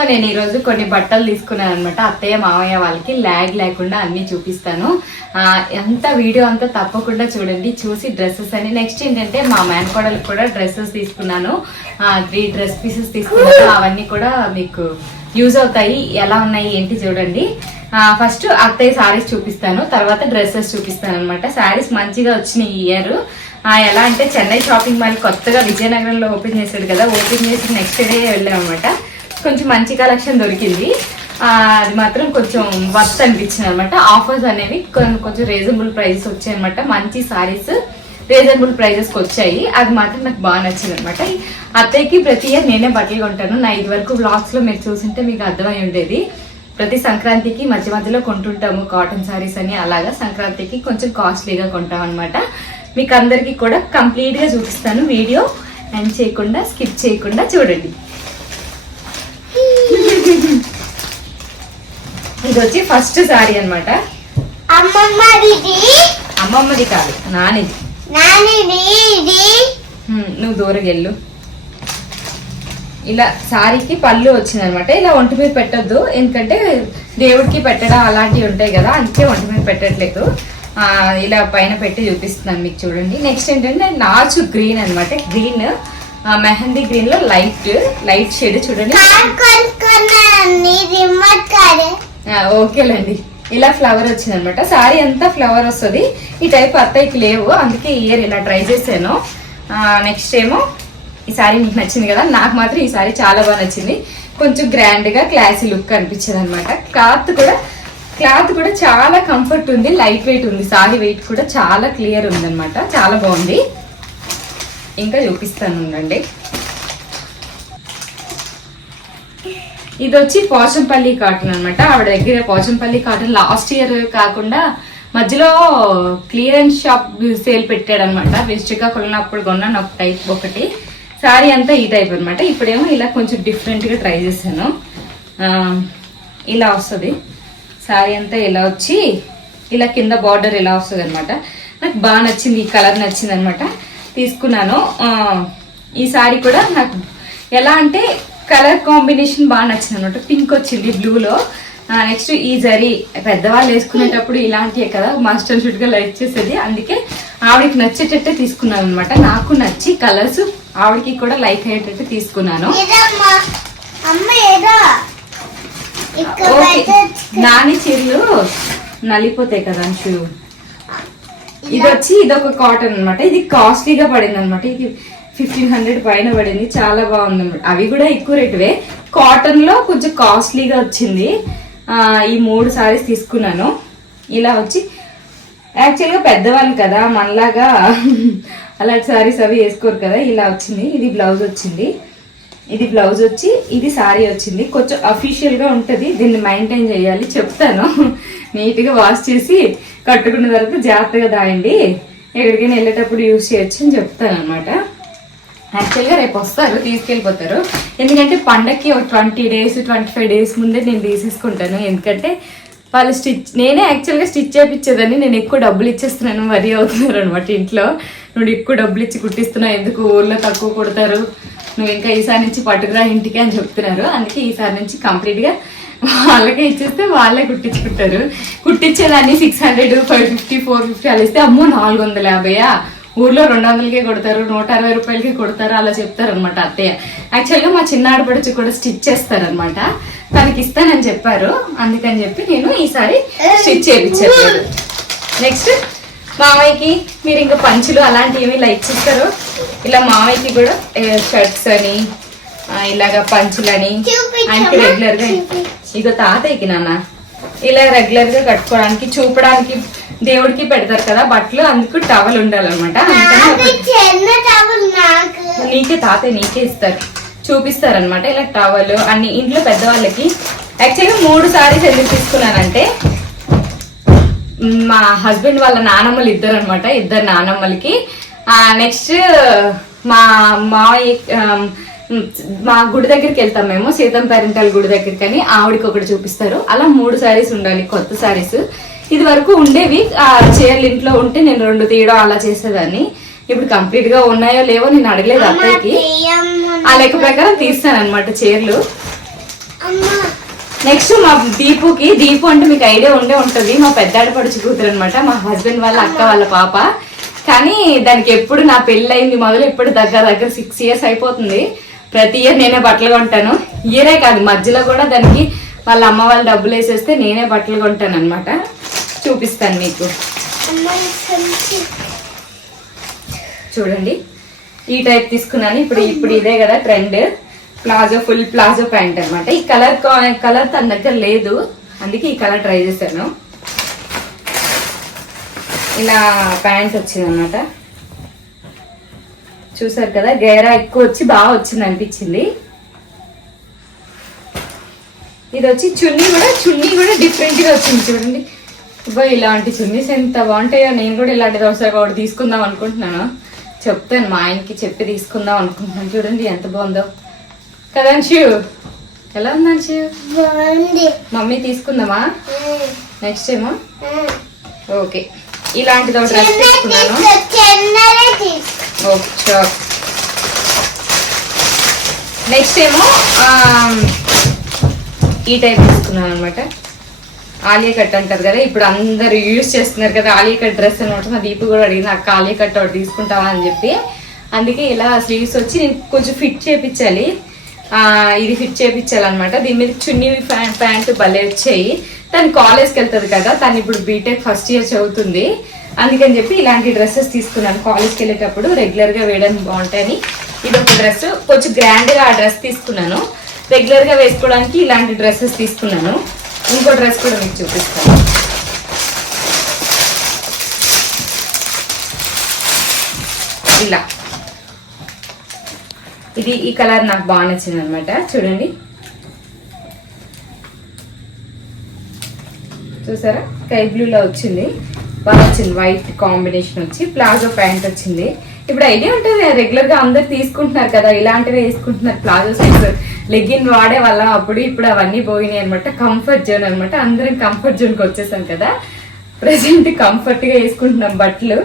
So నేను ఈరోజు కొన్ని బట్టలు తీసుకున్నాను అనమాట. అత్తయ్య మామయ్య వాళ్ళకి ల్యాగ్ లేకుండా అన్ని చూపిస్తాను. ఎంత వీడియో అంతా తప్పకుండా చూడండి, చూసి డ్రెస్సెస్ అని. నెక్స్ట్ ఏంటంటే మా మేనకోడలకు కూడా డ్రెస్సెస్ తీసుకున్నాను, 3 డ్రెస్ పీసెస్ తీసుకున్నాను. అవన్నీ కూడా మీకు యూజ్ అవుతాయి. ఎలా ఉన్నాయి ఏంటి చూడండి. ఫస్ట్ అత్తయ్య శారీస్ చూపిస్తాను, తర్వాత డ్రెస్సెస్ చూపిస్తాను అనమాట. శారీస్ మంచిగా వచ్చినాయి ఈ ఇయర్. ఎలా అంటే చెన్నై షాపింగ్ మాల్ కొత్తగా విజయనగరంలో ఓపెన్ చేశాడు కదా, ఓపెన్ చేసి నెక్స్ట్ డే వెళ్ళాం అనమాట. కొంచెం మంచి కలెక్షన్ దొరికింది. అది మాత్రం కొంచెం వర్త్ అనిపించింది అనమాట. ఆఫర్స్ అనేవి కొంచెం రీజనబుల్ ప్రైజెస్ వచ్చాయి అనమాట. మంచి సారీస్ రీజనబుల్ ప్రైజెస్కి వచ్చాయి. అది మాత్రం నాకు బాగా నచ్చింది అనమాట. అత్తయ్యకి ప్రతి ఇయర్ నేనే బట్టలు కొంటాను. నా ఇది వరకు వ్లాగ్స్ లో మీరు చూసింటే మీకు అర్థమై ఉండేది. ప్రతి సంక్రాంతికి మధ్య మధ్యలో కొంటుంటాము కాటన్ సారీస్ అని. అలాగా సంక్రాంతికి కొంచెం కాస్ట్లీగా కొంటాం అనమాట. మీకు అందరికి కూడా కంప్లీట్ గా చూపిస్తాను. వీడియో ఎండ్ చేయకుండా స్కిప్ చేయకుండా చూడండి. ఇది వచ్చి ఫస్ట్ సారీ అనమాట. అమ్మమ్మది కాదు, నానిది. నువ్వు దూరగెళ్ళు. ఇలా సారీకి పళ్ళు వచ్చింది అనమాట. ఇలా ఒంటి మీద పెట్టద్దు, ఎందుకంటే దేవుడికి పెట్టడం అలాంటివి ఉంటాయి కదా, అందుకే ఒంటి మీద పెట్టట్లేదు. ఇలా పైన పెట్టి చూపిస్తున్నాను మీకు చూడండి. నెక్స్ట్ ఏంటంటే నాచు గ్రీన్ అనమాట. గ్రీన్ మెహందీ గ్రీన్ లో లైట్ షేడ్ చూడండి. ఓకేలేండి. ఇలా ఫ్లవర్ వచ్చింది అనమాట. సారీ అంతా ఫ్లవర్ వస్తుంది. ఈ టైప్ అత్తయ్యకి లేవు, అందుకే ఈ ఇయర్ ఇలా ట్రై చేశాను. నెక్స్ట్ ఏమో ఈ సారీ మీకు నచ్చింది కదా, నాకు మాత్రం ఈ సారీ చాలా బాగా నచ్చింది. కొంచెం గ్రాండ్ గా క్లాసీ లుక్ అనిపించింది అనమాట. క్లాత్ కూడా చాలా కంఫర్ట్ ఉంది, లైట్ వెయిట్ ఉంది. సారీ వెయిట్ కూడా చాలా క్లియర్ ఉంది అనమాట. చాలా బాగుంది. ఇంకా చూపిస్తాను ఉండండి. ఇది వచ్చి పోచంపల్లి కాటన్ అనమాట. ఆవిడ దగ్గర పోచంపల్లి కాటన్ లాస్ట్ ఇయర్ కాకుండా మధ్యలో క్లియరెన్స్ షాప్ సేల్ పెట్టాడు అనమాట. శ్రీకాకుళం అప్పుడు కొన్నాను ఒక టైప్ ఒకటి. సారీ అంతా ఈ టైప్ అనమాట. ఇప్పుడేమో ఇలా కొంచెం డిఫరెంట్ గా ట్రై చేశాను. ఇలా వస్తుంది సారీ అంతా. ఇలా వచ్చి ఇలా కింద బార్డర్ ఇలా వస్తుంది అనమాట. నాకు బాగా నచ్చింది, ఈ కలర్ నచ్చింది అనమాట. తీసుకున్నాను. ఈ సారీ కూడా నాకు ఎలా అంటే కలర్ కాంబినేషన్ బాగా నచ్చింది అనమాట. పింక్ వచ్చింది బ్లూలో. నెక్స్ట్ ఈ జరీ పెద్దవాళ్ళు వేసుకునేటప్పుడు ఇలాంటివే కదా మస్టర్డ్ షూట్ గా లైక్ చేసేది, అందుకే ఆవిడకి నచ్చేటట్టే తీసుకున్నాను అనమాట. నాకు నచ్చి కలర్స్ ఆవిడకి కూడా లైక్ అయ్యేటట్టు తీసుకున్నాను. నాని చీరలు నలిపోతాయి కదా అంశు. ఇది వచ్చి ఇదొక కాటన్ అనమాట. ఇది కాస్ట్లీగా పడింది అనమాట. ఇది 1500 పైన పడింది. చాలా బాగుంది అనమాట. అవి కూడా ఎక్కువ రేటువే. కాటన్ లో కొంచెం కాస్ట్లీగా వచ్చింది. ఈ 3 సారీస్ తీసుకున్నాను. ఇలా వచ్చి యాక్చువల్గా పెద్దవాళ్ళు కదా మనలాగా అలాంటి సారీస్ అవి వేసుకోరు కదా. ఇలా వచ్చింది. ఇది బ్లౌజ్ వచ్చింది. ఇది బ్లౌజ్ వచ్చి ఇది సారీ వచ్చింది. కొంచెం అఫీషియల్ గా ఉంటది. దీన్ని మెయింటైన్ చేయాలి. చెప్తాను, నీట్ గా వాష్ చేసి కట్టుకున్న తర్వాత జాగ్రత్తగా దాయండి, ఎక్కడికైనా వెళ్ళేటప్పుడు యూజ్ చేయొచ్చు అని చెప్తాను అనమాట. యాక్చువల్గా రేపు వస్తారు, తీసుకెళ్ళిపోతారు. ఎందుకంటే పండక్కి ఒక 20 days 25 days ముందే నేను తీసేసుకుంటాను. ఎందుకంటే వాళ్ళు నేనే యాక్చువల్గా స్టిచ్ చేయించేదని. నేను ఎక్కువ డబ్బులు ఇచ్చేస్తున్నాను, వరి అవుతున్నారు అనమాట ఇంట్లో. నువ్వు ఎక్కువ డబ్బులు ఇచ్చి కుట్టిస్తున్నావు, ఎందుకు ఊర్లో తక్కువ కుడతారు, నువ్వు ఇంకా ఈసారి నుంచి పట్టుకురా ఇంటికి అని చెప్తున్నారు. అందుకే ఈసారి నుంచి కంప్లీట్ గా వాళ్ళకే ఇచ్చేస్తే వాళ్ళే కుట్టించుకుంటారు. కుట్టించేదాన్ని 600 550 450 అలా ఇస్తే అమ్మో 450 ఊర్లో 200కే కొడతారు, 160 రూపాయలకే కొడతారు అలా చెప్తారు అనమాట అత్తయ్య. యాక్చువల్గా మా చిన్న ఆడపడుచు కూడా స్టిచ్ చేస్తారు అనమాట. తనకి ఇస్తానని చెప్పారు, అందుకని చెప్పి నేను ఈసారి స్టిచ్ చేయించాను. నెక్స్ట్ మామయ్యకి మీరు ఇంకా పంచులు అలాంటివి ఏమి లైక్ చేస్తారు. ఇలా మామయ్యకి కూడా షర్ట్స్ అని ఇలాగా పంచులని ఆయనకి రెగ్యులర్ గా ఇగో తాతయ్యకి నాన్న ఇలా రెగ్యులర్ గా కట్టుకోవడానికి చూపడానికి దేవుడికి పెడతారు కదా బట్టలు, అందుకు టవల్ ఉండాలన్నమాట. నీకే తాతయ్య నీకే ఇస్తారు, చూపిస్తారనమాట ఇలా టవల్ అన్ని. ఇంట్లో పెద్దవాళ్ళకి యాక్చువల్గా 3 సారీస్ ఎందుకు తీసుకున్నానంటే మా హస్బెండ్ వాళ్ళ నానమ్మలు ఇద్దరు అనమాట. ఇద్దరు నానమ్మలకి. నెక్స్ట్ మా గుడి దగ్గరికి వెళ్తాం మేము, సీతం పేరెంటాల గుడి దగ్గరికి అని. ఆవిడకి ఒకటి చూపిస్తారు. అలా 3 సారీస్ ఉండాలి, కొత్త సారీస్. ఇది వరకు ఉండేవి చీరలు ఇంట్లో ఉంటే నేను 2 తీయడం అలా చేసేదాన్ని. ఇప్పుడు కంప్లీట్ గా ఉన్నాయో లేవో నేను అడగలేదు అత్తయ్యకి. ఆ లెక్క ప్రకారం తీస్తాను అనమాట చీరలు. నెక్స్ట్ మా దీపు అంటే మీకు ఐడియా ఉంటుంది, మా పెద్దాడి పడుచు కూతురు అనమాట, మా హస్బెండ్ వాళ్ళ అక్క వాళ్ళ పాప. కానీ దానికి ఎప్పుడు నా పెళ్ళి అయింది మొదలు ఇప్పుడు దగ్గర 6 years అయిపోతుంది. ప్రతి ఇయర్ నేనే బట్టలు కొంటాను. ఇయరే కాదు మధ్యలో కూడా దానికి వాళ్ళ అమ్మ వాళ్ళు డబ్బులు వేసేస్తే నేనే బట్టలు కొంటాను అనమాట. చూపిస్తాను మీకు. చూడండి ఈ టైప్ తీసుకున్నాను. ఇప్పుడు ఇదే కదా trend, palazzo, full palazzo pant అనమాట. ఈ కలర్ తన దగ్గర లేదు, అందుకే ఈ కలర్ ట్రై చేశాను. ఇలా ప్యాంట్ వచ్చింది అనమాట. చూసారు కదా, గేరా ఎక్కువ వచ్చి బాగా వచ్చింది అనిపించింది. ఇది వచ్చి చున్నీ కూడా డిఫరెంట్ గా వచ్చింది. చూడండి ఇలాంటి చున్నీస్ ఎంత బాగుంటాయో. నేను కూడా ఇలాంటి ఒకటి తీసుకుందాం అనుకుంటున్నాను. చెప్తాను మా ఆయనకి చెప్పి తీసుకుందాం అనుకుంటున్నాను. చూడండి ఎంత బాగుందో కదా అంశు. ఎలా ఉంది అంశు? మమ్మీ తీసుకుందామా నెక్స్ట్ ఏమో? ఓకే, ఇలాంటిది ఒక డ్రెస్ తీసుకున్నాను. నెక్స్ట్ ఏమో ఈ టైప్ తీసుకున్నాను అనమాట. ఆలియా కట్ అంటారు కదా, ఇప్పుడు అందరు యూజ్ చేస్తున్నారు కదా ఆలియా కట్ డ్రెస్ అనమాట. మా దీపు కూడా అడిగింది అక్క ఆలియా కట్ ఒకటి తీసుకుంటావా అని చెప్పి. అందుకే ఇలా స్లీవ్స్ వచ్చి నేను కొంచెం ఫిట్ చేయించాలి. ఇది ఫిట్ చేయించాలన్నమాట. దీని మీద చున్నీ ప్యాంటు భలే వచ్చాయి. తను కాలేజ్కి వెళ్తుంది కదా, తను ఇప్పుడు బీటెక్ ఫస్ట్ ఇయర్ చదువుతుంది. అందుకని చెప్పి ఇలాంటి డ్రెస్సెస్ తీసుకున్నాను. కాలేజ్కి వెళ్ళేటప్పుడు రెగ్యులర్గా వేయడానికి బాగుంటాయని ఇది ఒక డ్రెస్. కొంచెం గ్రాండ్గా ఆ డ్రెస్ తీసుకున్నాను. రెగ్యులర్గా వేసుకోవడానికి ఇలాంటి డ్రెస్సెస్ తీసుకున్నాను. ఇంకో డ్రెస్ కూడా మీకు చూపిస్తాను. ఇలా ఈ కలర్ నాకు బాగా నచ్చింది అనమాట. చూడండి చూసారా, స్కై బ్లూలో వచ్చింది, బాగా వచ్చింది. వైట్ కాంబినేషన్ వచ్చి ప్లాజో ప్యాంట్ వచ్చింది. ఇప్పుడు ఐడియా ఉంటుంది, రెగ్యులర్ గా అందరు తీసుకుంటున్నారు కదా, ఇలాంటివి వేసుకుంటున్నారు. ప్లాజో సెట్స్ లెగ్గిన్ వాడే వాళ్ళ అప్పుడు, ఇప్పుడు అవన్నీ పోయినాయి అనమాట. కంఫర్ట్ జోన్ అనమాట. అందరం కంఫర్ట్ జోన్కి వచ్చేసాం కదా, ప్రెసెంట్ కంఫర్ట్ గా వేసుకుంటున్నాం బట్టలు.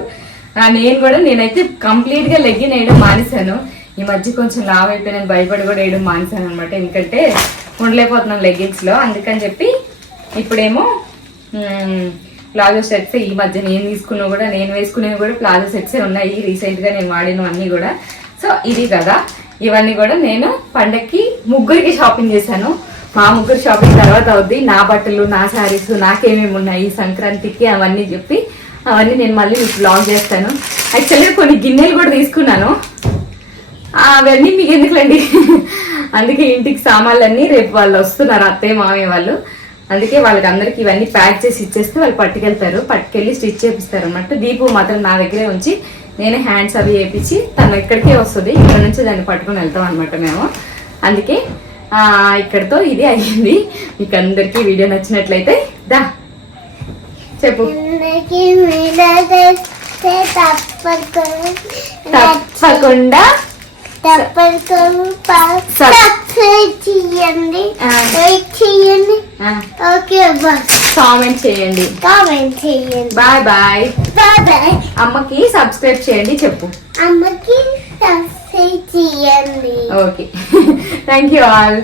నేనైతే కంప్లీట్ గా లెగ్గిన్ వేయడం మానేశాను. ఈ మధ్య కొంచెం లావ్ అయిపోయి భయపడి కూడా వేయడం మానేశాను అనమాట. ఎందుకంటే ఉండలేకపోతున్నాను లెగ్గిన్స్ లో. అందుకని చెప్పి ఇప్పుడేమో ప్లాజో సెట్స్. ఈ మధ్య నేను వేసుకునేవి కూడా ప్లాజో సెట్సే ఉన్నాయి. రీసెంట్ గా నేను వాడినవన్నీ కూడా. సో ఇది కదా, ఇవన్నీ కూడా నేను పండక్కి ముగ్గురికి షాపింగ్ చేశాను. మా ముగ్గురు షాపింగ్ తర్వాత అవుద్ది. నా బట్టలు, నా శారీస్, నాకేమేమి ఉన్నాయి సంక్రాంతికి అవన్నీ చెప్పి అవన్నీ నేను మళ్ళీ మీకు బ్లాగ్ చేస్తాను. యాక్చువల్గా కొన్ని గిన్నెలు కూడా తీసుకున్నాను, అవన్నీ మీకు ఎందుకులండి. అందుకే ఇంటికి సామాన్లన్నీ రేపు వాళ్ళు వస్తున్నారు, అత్తయ్య మామయ్య వాళ్ళు. అందుకే వాళ్ళకి అందరికి ఇవన్నీ ప్యాక్ చేసి ఇచ్చేస్తే వాళ్ళు పట్టుకెళ్ళి స్టిచ్ చేపిస్తారు అనమాట. దీపు మాత్రం నా దగ్గరే ఉంచి నేనే హ్యాండ్స్ అవి వేయించి తను ఇక్కడికే వస్తుంది. ఇక్కడ నుంచి దాన్ని పట్టుకుని వెళ్తాం అనమాట మేము. అందుకే ఇక్కడతో ఇది అయ్యింది. మీకు అందరికీ వీడియో నచ్చినట్లయితే చెప్పు. తప్పకుండా కామెంట్ చేయండి. Bye bye. అమ్మకి సబ్స్క్రైబ్ చేయండి చెప్పు. అమ్మకి సబ్స్క్రైబ్ చేయండి. Okay, thank you all.